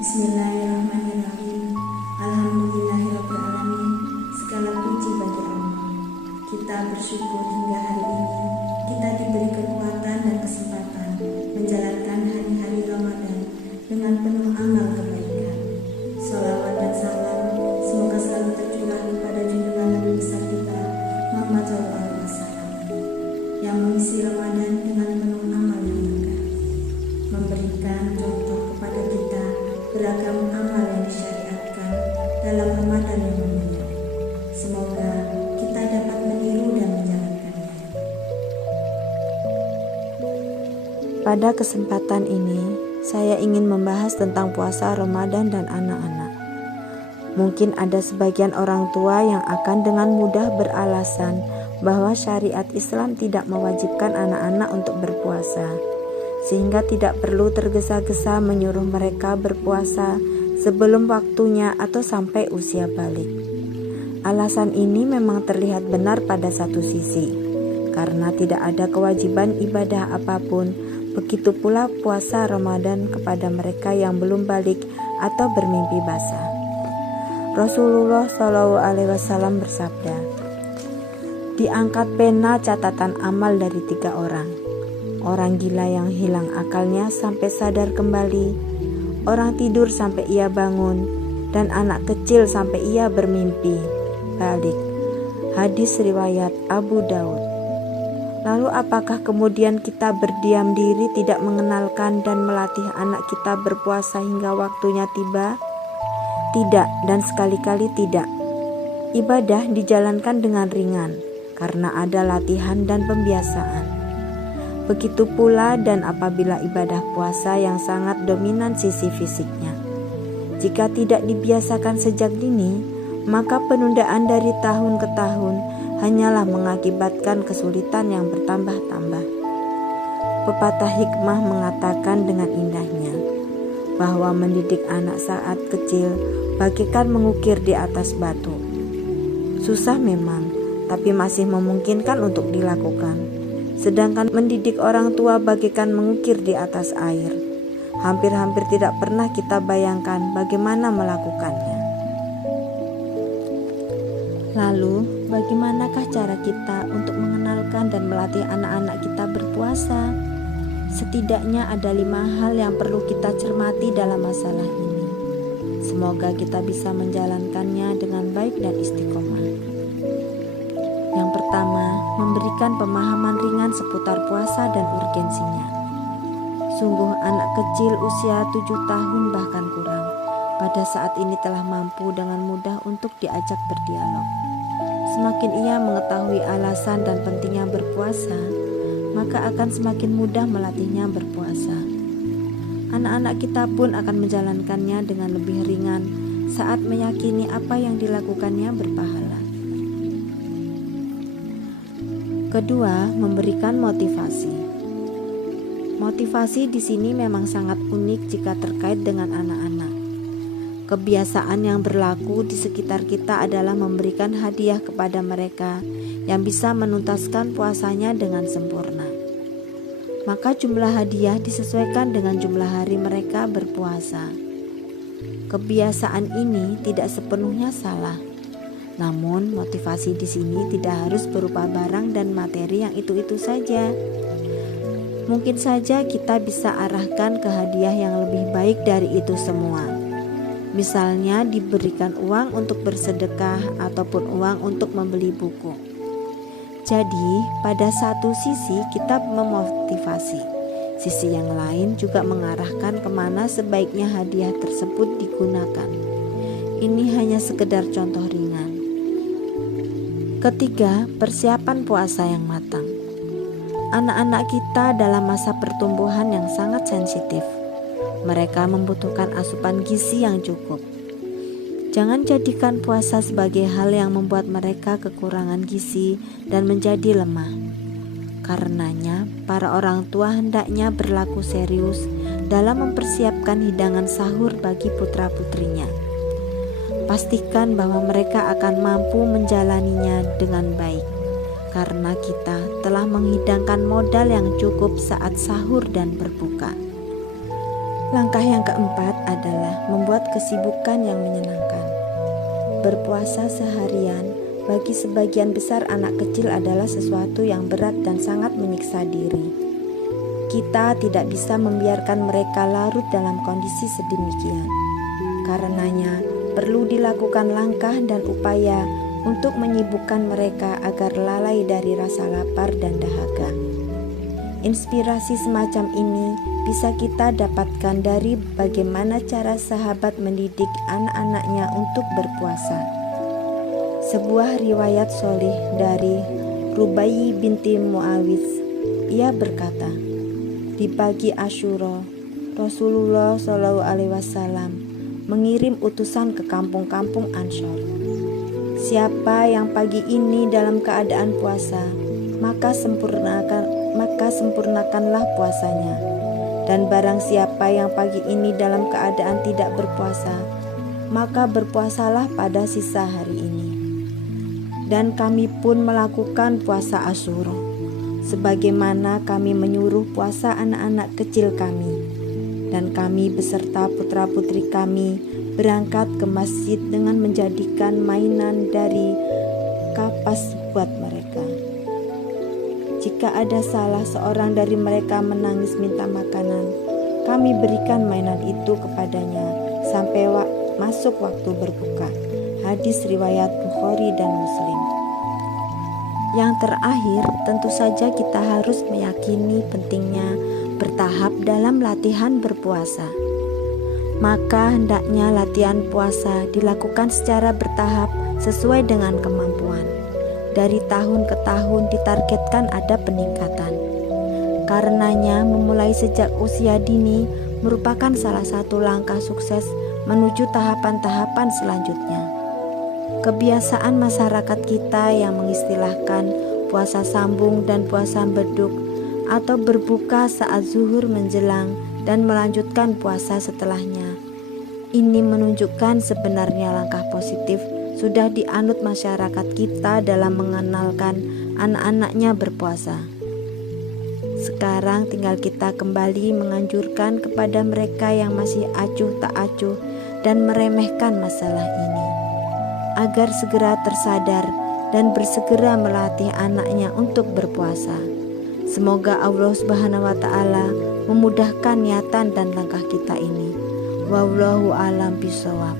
Bismillahirrahmanirrahim. Alhamdulillahirrahmanirrahim. Segala puji bagi Allah. Kita bersyukur hingga hari ini kita diberi kekuatan dan kesempatan menjalankan hari-hari Ramadan dengan penuh amal kebaikan. Sholawat dan salam semoga selalu tercurah kepada junjungan Nabi besar kita Muhammad SAW yang mengisi Ramadan dengan penuh amal yang berkah, memberikan contoh kepada kita beragam amal yang disyariatkan dalam Ramadan yang mulia. Semoga kita dapat meniru dan menjalankannya. Pada kesempatan ini, saya ingin membahas tentang puasa Ramadan dan anak-anak. Mungkin ada sebagian orang tua yang akan dengan mudah beralasan bahwa syariat Islam tidak mewajibkan anak-anak untuk berpuasa, sehingga tidak perlu tergesa-gesa menyuruh mereka berpuasa sebelum waktunya atau sampai usia balik. Alasan ini memang terlihat benar pada satu sisi, karena tidak ada kewajiban ibadah apapun, begitu pula puasa Ramadan kepada mereka yang belum balik atau bermimpi basah. Rasulullah SAW bersabda, "Diangkat pena catatan amal dari 3 orang. Orang gila yang hilang akalnya sampai sadar kembali, orang tidur sampai ia bangun, dan anak kecil sampai ia bermimpi balik." Hadis riwayat Abu Daud. Lalu apakah kemudian kita berdiam diri tidak mengenalkan dan melatih anak kita berpuasa hingga waktunya tiba? Tidak, dan sekali-kali tidak. Ibadah dijalankan dengan ringan karena ada latihan dan pembiasaan. Begitu pula dan apabila ibadah puasa yang sangat dominan sisi fisiknya. Jika tidak dibiasakan sejak dini, maka penundaan dari tahun ke tahun hanyalah mengakibatkan kesulitan yang bertambah-tambah. Pepatah hikmah mengatakan dengan indahnya bahwa mendidik anak saat kecil bagaikan mengukir di atas batu. Susah memang, tapi masih memungkinkan untuk dilakukan. Sedangkan mendidik orang tua bagaikan mengukir di atas air. Hampir-hampir tidak pernah kita bayangkan bagaimana melakukannya. Lalu, bagaimanakah cara kita untuk mengenalkan dan melatih anak-anak kita berpuasa? Setidaknya ada 5 hal yang perlu kita cermati dalam masalah ini. Semoga kita bisa menjalankannya dengan baik dan istiqomah. Yang pertama, memberikan pemahaman ringan seputar puasa dan urgensinya. Sungguh anak kecil usia 7 tahun bahkan kurang, pada saat ini telah mampu dengan mudah untuk diajak berdialog. Semakin ia mengetahui alasan dan pentingnya berpuasa, maka akan semakin mudah melatihnya berpuasa. Anak-anak kita pun akan menjalankannya dengan lebih ringan saat meyakini apa yang dilakukannya berpahala. Kedua, memberikan motivasi. Motivasi di sini memang sangat unik jika terkait dengan anak-anak. Kebiasaan yang berlaku di sekitar kita adalah memberikan hadiah kepada mereka yang bisa menuntaskan puasanya dengan sempurna. Maka jumlah hadiah disesuaikan dengan jumlah hari mereka berpuasa. Kebiasaan ini tidak sepenuhnya salah. Namun motivasi di sini tidak harus berupa barang dan materi yang itu-itu saja. Mungkin saja kita bisa arahkan ke hadiah yang lebih baik dari itu semua. Misalnya diberikan uang untuk bersedekah ataupun uang untuk membeli buku. Jadi pada satu sisi kita memotivasi, sisi yang lain juga mengarahkan kemana sebaiknya hadiah tersebut digunakan. Ini hanya sekedar contoh ringan. Ketiga, persiapan puasa yang matang. Anak-anak kita dalam masa pertumbuhan yang sangat sensitif. Mereka membutuhkan asupan gizi yang cukup. Jangan jadikan puasa sebagai hal yang membuat mereka kekurangan gizi dan menjadi lemah. Karenanya, para orang tua hendaknya berlaku serius dalam mempersiapkan hidangan sahur bagi putra-putrinya. Pastikan bahwa mereka akan mampu menjalaninya dengan baik, karena kita telah menghidangkan modal yang cukup saat sahur dan berbuka. Langkah yang keempat adalah membuat kesibukan yang menyenangkan. Berpuasa seharian bagi sebagian besar anak kecil adalah sesuatu yang berat dan sangat menyiksa diri. Kita tidak bisa membiarkan mereka larut dalam kondisi sedemikian. Karenanya, perlu dilakukan langkah dan upaya untuk menyibukkan mereka agar lalai dari rasa lapar dan dahaga. Inspirasi semacam ini bisa kita dapatkan dari bagaimana cara sahabat mendidik anak-anaknya untuk berpuasa. Sebuah riwayat sholih dari Rubai binti Muawiz, ia berkata, di pagi Asyura, Rasulullah SAW mengirim utusan ke kampung-kampung Anshar. Siapa yang pagi ini dalam keadaan puasa, maka sempurnakanlah puasanya. Dan barang siapa yang pagi ini dalam keadaan tidak berpuasa, maka berpuasalah pada sisa hari ini. Dan kami pun melakukan puasa Asyura, sebagaimana kami menyuruh puasa anak-anak kecil kami. Dan kami beserta putra-putri kami berangkat ke masjid dengan menjadikan mainan dari kapas buat mereka. Jika ada salah seorang dari mereka menangis minta makanan, kami berikan mainan itu kepadanya sampai masuk waktu berbuka. Hadis riwayat Bukhari dan Muslim. Yang terakhir, tentu saja kita harus meyakini pentingnya bertahap dalam latihan berpuasa. Maka hendaknya latihan puasa dilakukan secara bertahap sesuai dengan kemampuan. Dari tahun ke tahun ditargetkan ada peningkatan. Karenanya memulai sejak usia dini merupakan salah satu langkah sukses menuju tahapan-tahapan selanjutnya. Kebiasaan masyarakat kita yang mengistilahkan puasa sambung dan puasa beduk atau berbuka saat zuhur menjelang dan melanjutkan puasa setelahnya. Ini menunjukkan sebenarnya langkah positif sudah dianut masyarakat kita dalam mengenalkan anak-anaknya berpuasa. Sekarang tinggal kita kembali menganjurkan kepada mereka yang masih acuh tak acuh dan meremehkan masalah ini, agar segera tersadar dan bersegera melatih anaknya untuk berpuasa. Semoga Allah Subhanahu wa Ta'ala memudahkan niatan dan langkah kita ini. Wallahu a'lam bishawab.